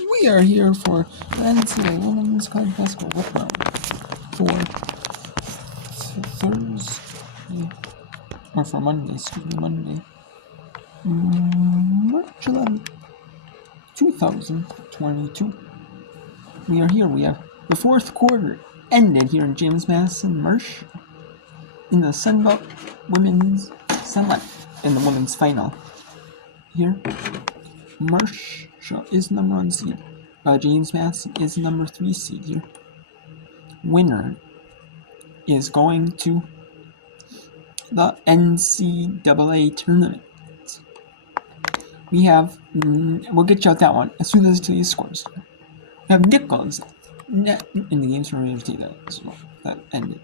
We are here for NCAA Women's College Basketball Rep Round for Thursday, or for Monday, Monday, March 11th, 2022. We are here. We have the fourth quarter ended here in James Madison Marsh in the Sunbelt Women's Semi, in the women's final. Here, Marsh is number 1 seed. James Madison is number 3 seed here. Winner is going to the NCAA tournament. We have, we'll get you out that one as soon as I tell you scores. We have Nichols in the games from ready to take that as well. That ended.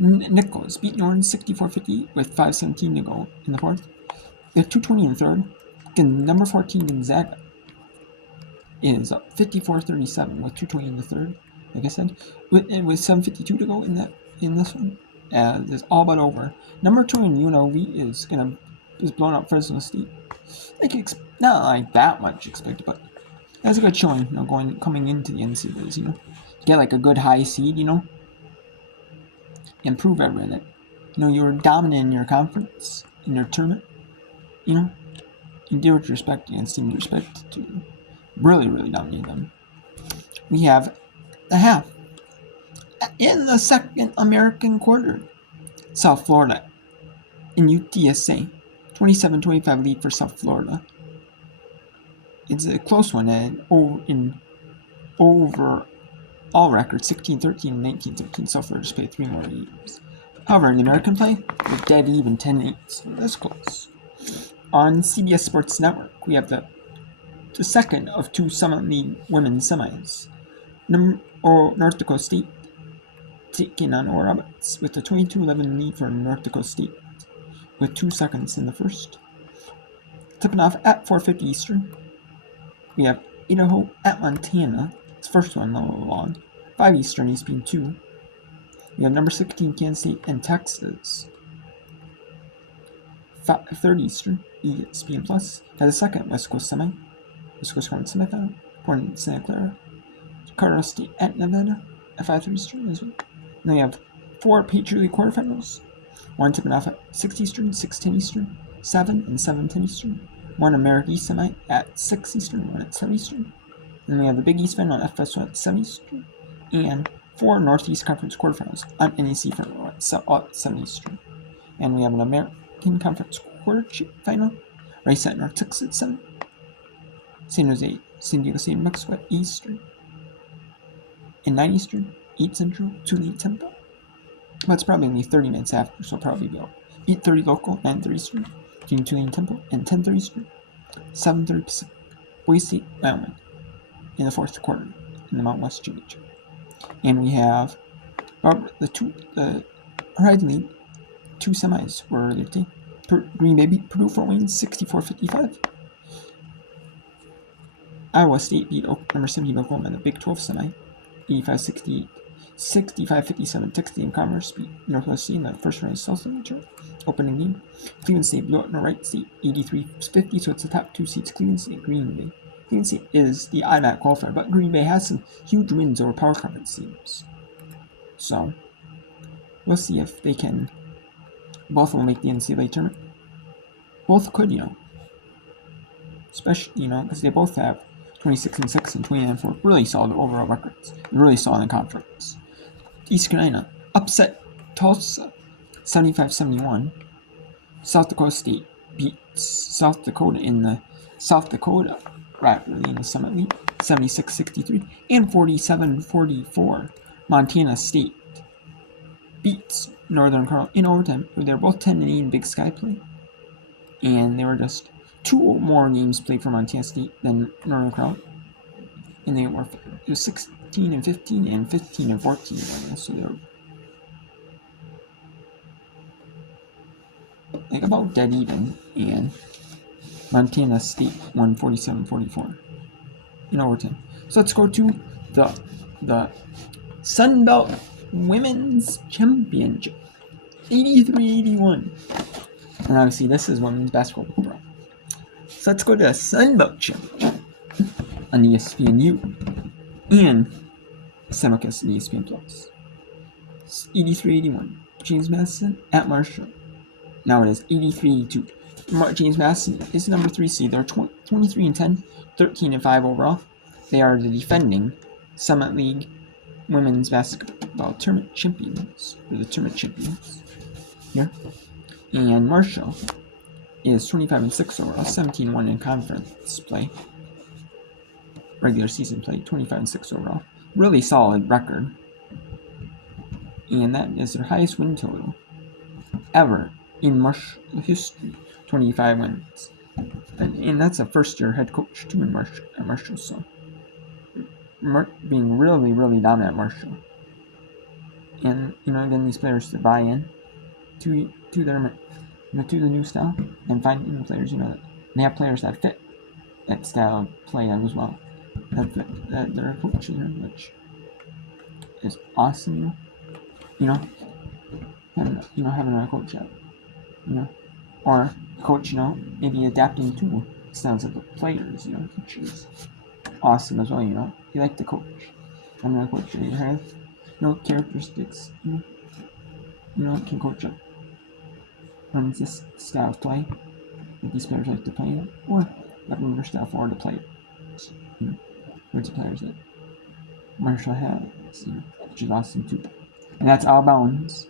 Nichols beat Norton 64-50 with 5:17 to go in the fourth. We have 2:20 in the third. And number 14 Gonzaga is up 54-37 with 2:20 in the third. Like I said, with 7:52 to go in this one, it's all but over. Number 2 in UNLV is blowing up Fresno State. Not like that much expected, but that's a good showing. Coming into the NCAAs, get like a good high seed, and prove everything that you were dominant in your conference, in your tournament. You did what you expected and seemed to respect to really, really dominate them. We have the half. In the second American quarter, South Florida in UTSA, 27-25 lead for South Florida. It's a close one, and in over all records, 16-13 and 19-13. South Florida just played 3 more games. However, in the American play, we're dead even 10-8, so that's close. On CBS Sports Network, we have the second of 2 Summit League women's semis. North Dakota State taking on Oral Roberts with a 22-11 lead for North Dakota State with 2 seconds in the first. Tipping off at 4:50 Eastern, we have Idaho at Montana. It's the first one along. 5 Eastern, ESPN 2. We have number 16 Kansas State and Texas. 3 Eastern, ESPN Plus. Has a second West Coast Conference semifinal. Portland, Santa Clara. Colorado State at Nevada at 5:30 Eastern as well. And then we have 4 Patriot League quarterfinals. 1 tipping off at 6 Eastern, 6:10 Eastern, 7 and 7:10 Eastern. 1 American East semi at 6 Eastern, 1 at 7 Eastern. And then we have the Big East final on FS1 at 7 Eastern. And 4 Northeast Conference quarterfinals on NEC final at 7 Eastern. And we have an American Conference quarterfinal. Rice at North Texas at 7. San Diego State, New Mexico at Eastern. And 9 Eastern, 8 Central, Tulane Temple. That's probably only 30 minutes after, so I'll probably be out. 8:30 local, 9:30 Eastern, between Tulane Temple, and 10:30 Eastern, 7:30 Pacific. Boise State, Wyoming, in the fourth quarter, in the Mountain West Championship. And we have the Horizon League, 2 semis were earlier today. Green Bay beat Purdue Fort Wayne 64-55. Iowa State beat number 17 Oklahoma in the Big 12 semi, 85-68. 65-57. Texas A&M Commerce beat Northwest State in the first round of South Central opening game. Cleveland State blew out Wright State 83-50, so it's the top 2 seeds. Cleveland State, Green Bay. Cleveland State is the automatic qualifier, but Green Bay has some huge wins over power conference teams. So we'll see if they can. Both will make the NCAA tournament. Both could, especially because they both have 26-6 and 29-4, really solid overall records, really solid in conference. East Carolina upset Tulsa 75-71. South Dakota State beats South Dakota in the South Dakota rivalry in the Summit League 76-63 and 47-44. Montana State beats Northern Colorado in overtime. They're both 10-8 in Big Sky play, and they were just 2 more games played for Montana State than Northern Colorado, and it was 16-15 and 15-14. So they're like about dead even, and Montana State won 47-44 in overtime. So let's go to the Sun Belt Women's Championship, 83-81, and obviously this is women's basketball, bro. So let's go to the Sun Belt Championship. on ESPNU and simulcast on ESPN Plus. 83-81. James Madison at Marshall. Now it is 83-82. James Madison is number 3 seed. They're 23-10, 13-5 overall. They are the defending Summit League women's basketball tournament champions, or the tournament champions here. And Marshall is 25-6 overall, 17-1 in conference play, regular season play, 25-6 overall. Really solid record. And that is their highest win total ever in Marshall history, 25 wins. And that's a first-year head coach too in Marshall, so being really, really dominant at Marshall. And again, these players to buy in to their to the new style and find players. They have players that fit that style of play as well. That they're coaching, which is awesome. Having a coach out, or coach, maybe adapting to styles of the players, which is awesome as well. You like to coach. Having a coach that has characteristics, can coach up from this style of play that these players like to play in, or leverage their style for the players. There's the players that Marshall has, which is awesome too. And that's Out of Bounds.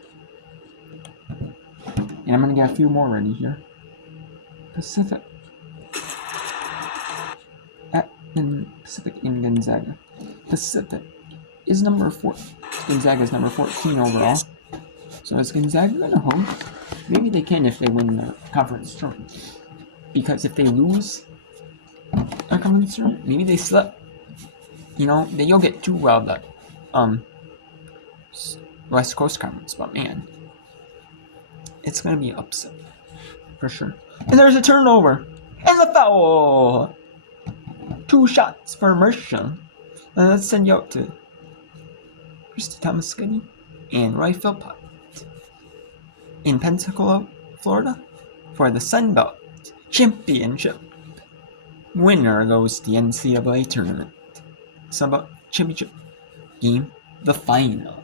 And I'm going to get a few more ready here. Pacific in Gonzaga. Pacific is number 4. Gonzaga is number 14 overall. So is Gonzaga going to host? Maybe they can if they win the conference tournament. Because if they lose a conference tournament, maybe they slip. They'll get 2 out of the West Coast Conference, but man, it's going to be an upset for sure. And there's a turnover and the foul. 2 shots for Marshall. And let's send you out to Christy Thomas and Roy Philpott in Pensacola, Florida, for the Sun Belt Championship. Winner goes to the NCAA tournament. Sun Belt Championship game, the final.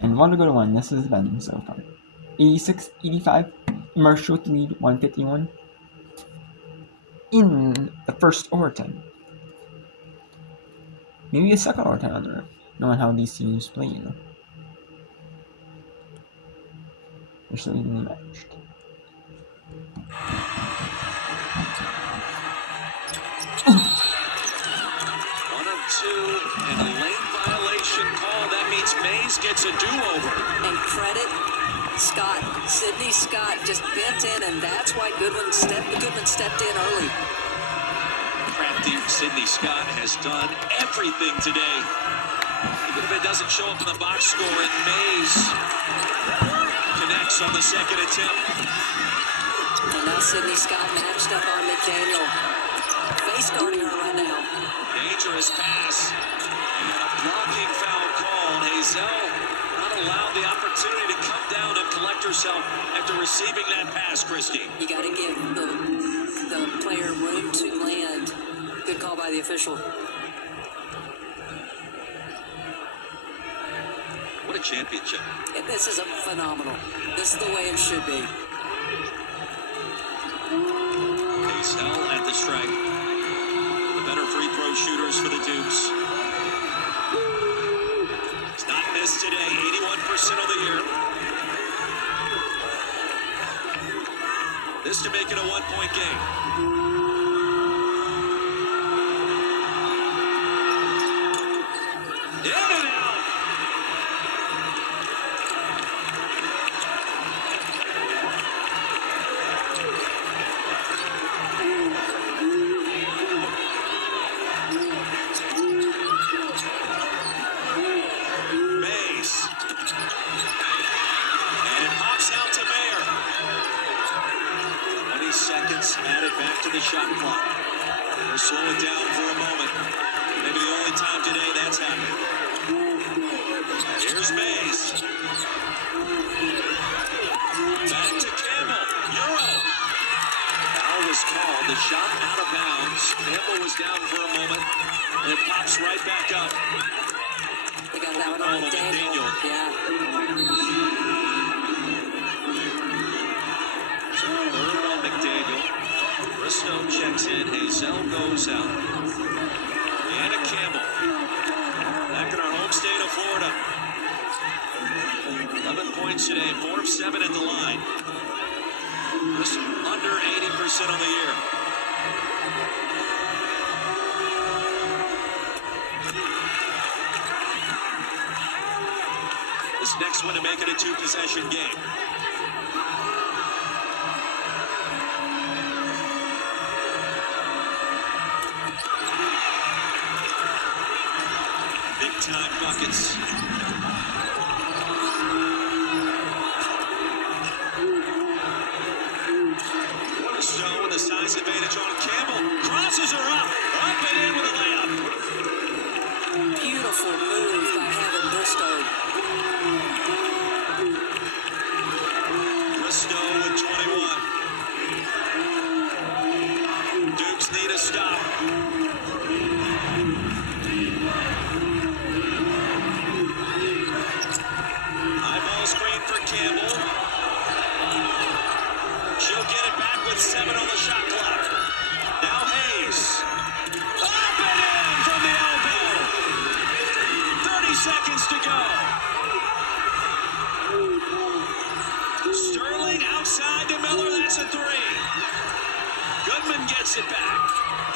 And what a good one this has been so far. 86-85, Marshall with the lead, 151 in the first overtime. Maybe a second overtime on there, knowing how these teams play, They're so evenly matched. And a late violation call. That means Mays gets a do-over. And credit Scott. Sydney Scott just bent in, and that's why Goodwin stepped in early. Crafty Sydney Scott has done everything today. Even if it doesn't show up in the box score, and Mays connects on the second attempt. And now Sydney Scott matched up on McDaniel. Face guarding her right now. Dangerous pass. Blocking foul called. Hazel not allowed the opportunity to come down and collect herself after receiving that pass, Christy. You got to give the player room to land. Good call by the official. What a championship. And this is phenomenal. This is the way it should be. Hazel at the strike. Better free throw shooters for the Dukes. It's not missed today, 81% on the year. This to make it a 1-point game. In and out. Added back to the shot clock. We'll slow it down for a moment. Maybe the only time today that's happened. Here's Mays. Back to Campbell. Euro. Foul was called. The shot out of bounds. Campbell Campbell was down for a moment, and it pops right back up. They got that one on McDaniel. Yeah. So third on McDaniel. Bristow checks in. Hazel goes out. Anna Campbell. Back in our home state of Florida. 11 points today. 4 of 7 at the line. Just under 80% on the year. This next one to make it a 2-possession game. Big time buckets. Bristow with a size advantage on Campbell. Crosses her up and in with a layup. Beautiful move by Heaven Bristow. Bristow with 21. Dukes need a stop. High ball screen for Campbell. She'll get it back with 7 on the shot clock. Now Hayes. Up and in from the elbow. 30 seconds to go. Sterling outside to Miller. That's a 3. Goodman gets it back.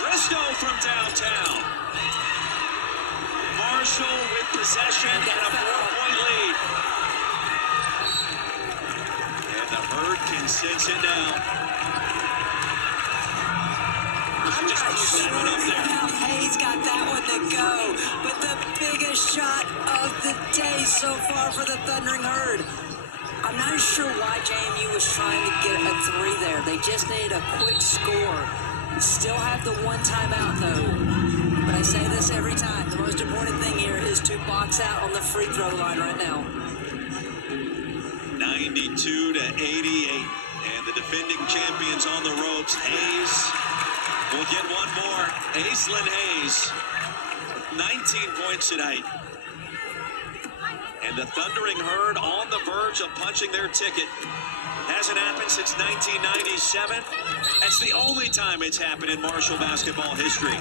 Bristow from downtown. Marshall with possession and a 4-point lead. And the Herd can sense it now. I'm Just not push that sure one up there. how Hayes got that one to go, but the biggest shot of the day so far for the Thundering Herd. I'm not sure why JMU was trying to get a 3 there. They just needed a quick score. Still have the 1 timeout though. But I say this every time. The most important thing here is to box out on the free throw line right now. 92-88. And the defending champions on the ropes. Hayes will get one more. Aislinn Hayes, 19 points tonight. And the Thundering Herd on the verge of punching their ticket. Hasn't happened since 1997. That's the only time it's happened in Marshall basketball history.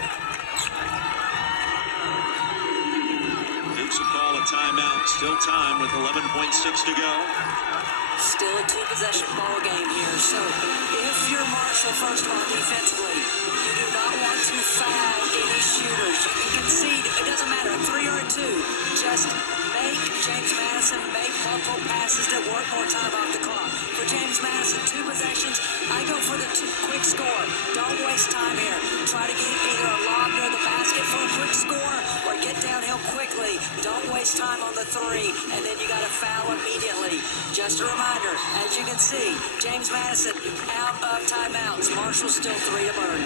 Dukes will call a timeout. Still time with 11.6 to go. Still a 2-possession ball game here. So if you're Marshall, first of all, defensively, you do not want to foul any shooters. You can concede. It doesn't matter, a 3 or a 2. Just make James Madison make multiple passes that work more time off the clock. For James Madison, 2 possessions, I go for the quick score. Don't waste time here. Try to get either a lob near the basket for a quick score or get downhill quickly. Don't waste time on the 3, and then you got to foul immediately. Just a reminder, as you can see, James Madison out of timeouts. Marshall still 3 to burn.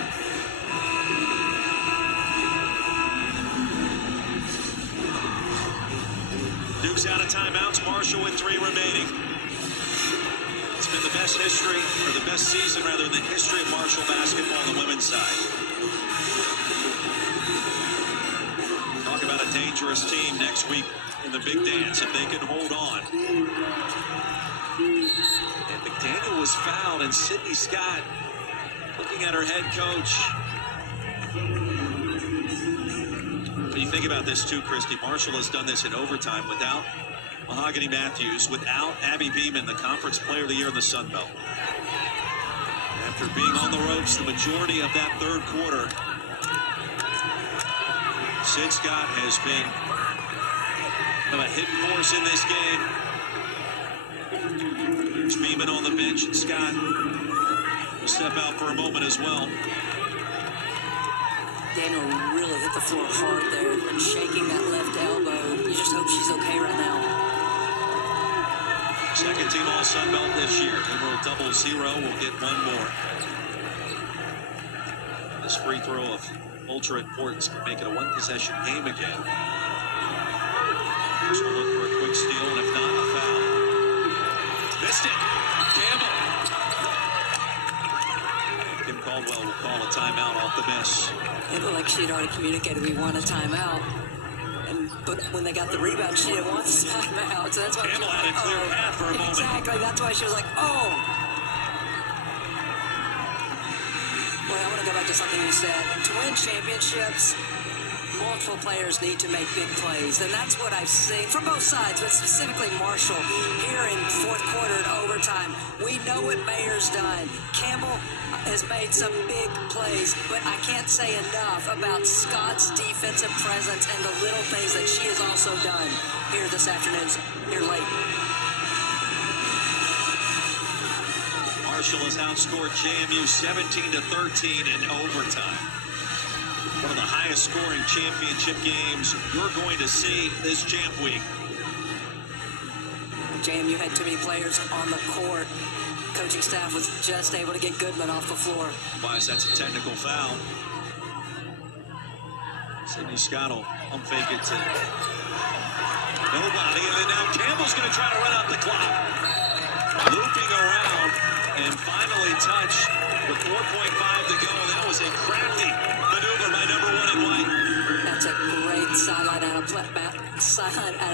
Dukes out of timeouts. Marshall with 3 remaining. It's been the best history, or the best season rather, in the history of Marshall basketball on the women's side. Talk about a dangerous team next week in the big dance if they can hold on. And McDaniel was fouled, and Sydney Scott looking at her head coach. When you think about this too, Christy, Marshall has done this in overtime without Mahogany Matthews, without Abby Beeman, the conference player of the year in the Sun Belt. After being on the ropes the majority of that third quarter, Sid Scott has been kind of a hidden force in this game. There's Beeman on the bench, and Scott will step out for a moment as well. Daniel really hit the floor hard there and shaking that left elbow. You just hope she's okay right now. Second team all Sun Belt this year. Numeral 00 will get one more. This free throw of ultra importance can make it a 1-possession game again. So we'll look for a quick steal, and if not, a foul. Missed it. Campbell. Kim Caldwell will call a timeout off the miss. It looked like she'd already communicated we want a timeout. But when they got the rebound, she didn't want the timeout. So that's why Campbell had a clear path for a moment. Exactly. That's why she was like, oh. Well, I want to go back to something you said. To win championships, multiple players need to make big plays. And that's what I've seen from both sides, but specifically Marshall here in fourth quarter and overtime. We know what Mayer's done. Campbell has made some big plays, but I can't say enough about Scott's defensive presence and the little things that she has also done here this afternoon, here late. Marshall has outscored JMU 17-13 in overtime. One of the highest scoring championship games you're going to see this champ week. JMU had too many players on the court. Coaching staff was just able to get Goodman off the floor. Otherwise, that's a technical foul. Sydney Scott will fake it to nobody. And then now Campbell's going to try to run out the clock. Looping around and finally touched with 4.5 to go. That was a crafty maneuver by number 1 in white. That's a great sideline out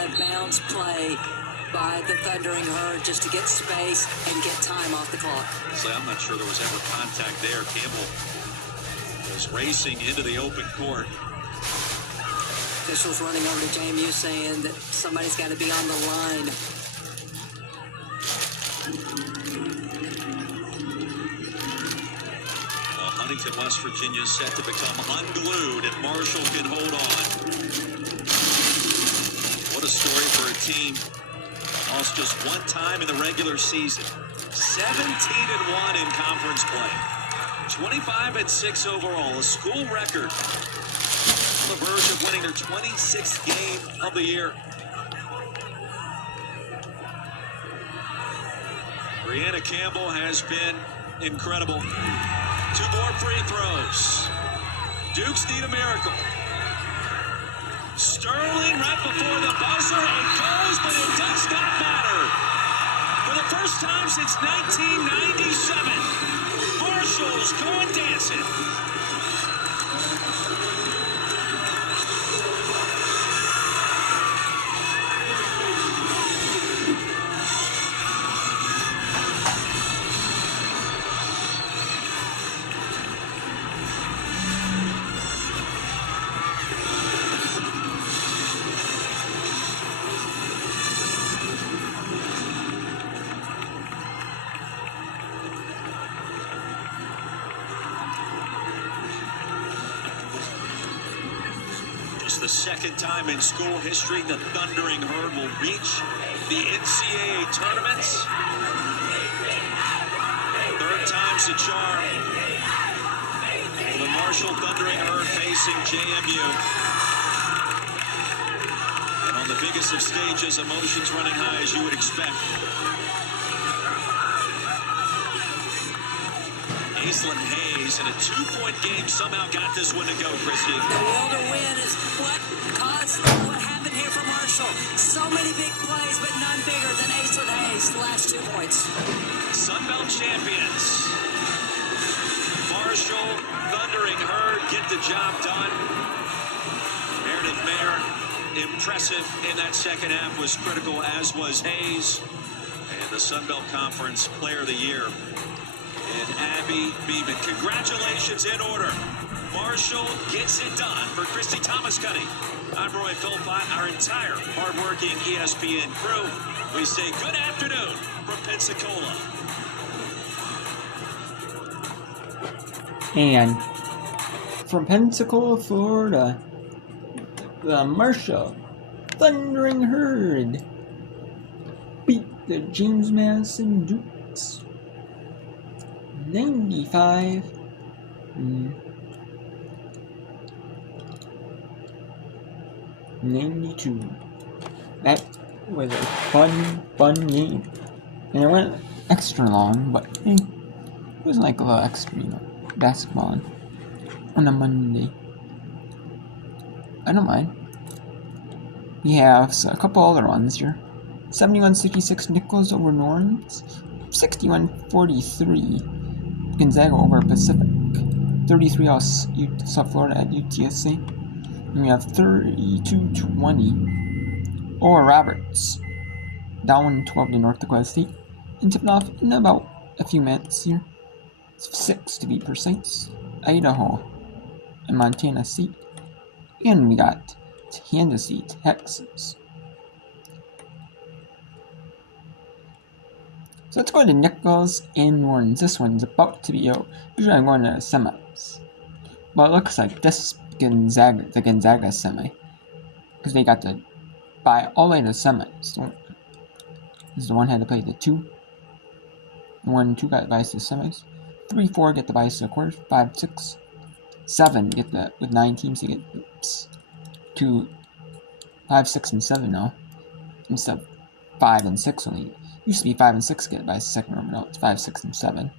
of bounds play by the Thundering Herd just to get space and get time off the clock. So I'm not sure there was ever contact there. Campbell was racing into the open court. Officials running over to JMU saying that somebody's got to be on the line. Huntington, West Virginia set to become unglued if Marshall can hold on. What a story for a team. Lost just one time in the regular season. 17-1 in conference play. 25-6 overall, a school record. On the verge of winning their 26th game of the year. Brianna Campbell has been incredible. 2 more free throws. Dukes need a miracle. Sterling right before the buzzer. It goes, but it does not matter. For the first time since 1997, Marshall's going dancing. The second time in school history the Thundering Herd will reach the NCAA tournaments. Third time's the charm for the Marshall Thundering Herd facing JMU. And on the biggest of stages, emotions running high as you would expect. Aislinn Hayes in a 2-point game somehow got this one to go, Christy. The will to win is what caused what happened here for Marshall. So many big plays, but none bigger than Aislinn Hayes' last 2 points. Sunbelt champions. Marshall, Thundering Herd get the job done. Meredith Mayer, impressive in that second half, was critical, as was Hayes. And the Sunbelt Conference Player of the Year. And Abby Beeman. Congratulations in order. Marshall gets it done. For Christy Thomas-Cuddy, I'm Roy Philpott, our entire hardworking ESPN crew. We say good afternoon from Pensacola. And from Pensacola, Florida, the Marshall Thundering Herd beat the James Madison Dukes 95 92. That was a fun game. And it went extra long, but hey, it was like a little extra, basketball on a Monday. I don't mind. We have a couple other ones here. 71-66 Nichols over Norns. 61-43 Gonzaga over Pacific. 33 all South Florida at UTSA. And we have 32-20 Oral Roberts down 12 to North Dakota State. And tipping off in about a few minutes here. 6 to be precise. Idaho and Montana State. And we got Kansas City, Texas. So let's go to Nichols and New Orleans. This one's about to be out. Usually I'm going to semis. But it looks like this the Gonzaga semi. Because they got to buy all the way to the semis. So this is the one had to play the 2. The 1 and 2 got the buys to the semis. 3, 4 get the buys to the quarters. 5, 6, 7 get the, with 9 teams, they get to 5, 6, and 7 now. Instead of 5 and 6 only. Used to be 5 and 6 get by the second round, but now it's 5, 6, and 7.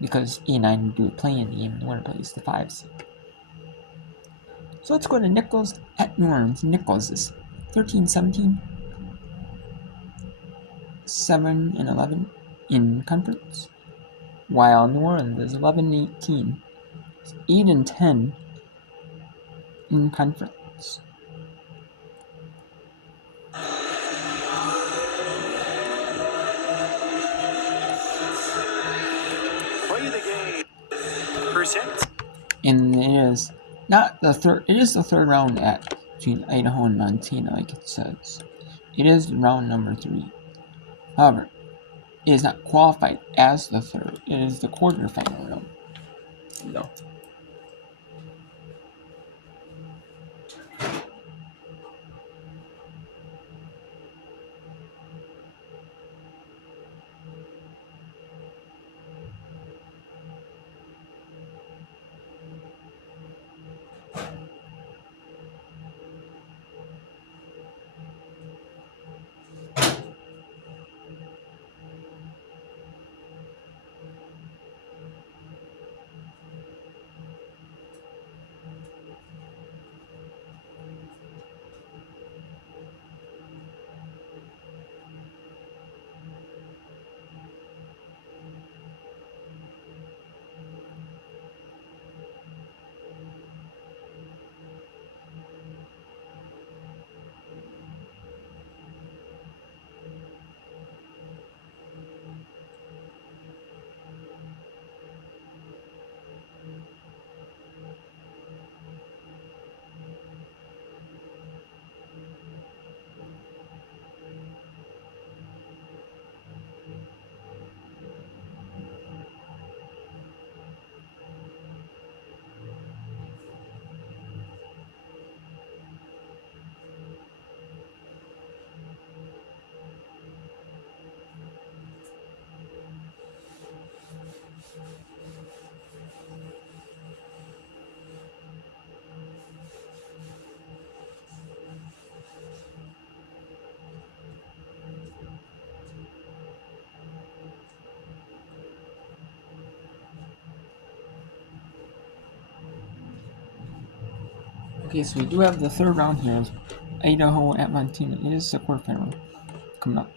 Because E9 do a play-in game, and the winner plays the 5 seed. So let's go to Nichols at New Orleans. Nichols is 13-17, 7-11 in conference, while New Orleans is 11-18, 8-10 in conference. And it is not the third. It is the third round at between Idaho and Montana, like it says. It is round number 3. However, it is not qualified as the third. It is the quarterfinal round. No. Okay, so we do have the third round here. Idaho at Montana. It is the quarterfinal coming up.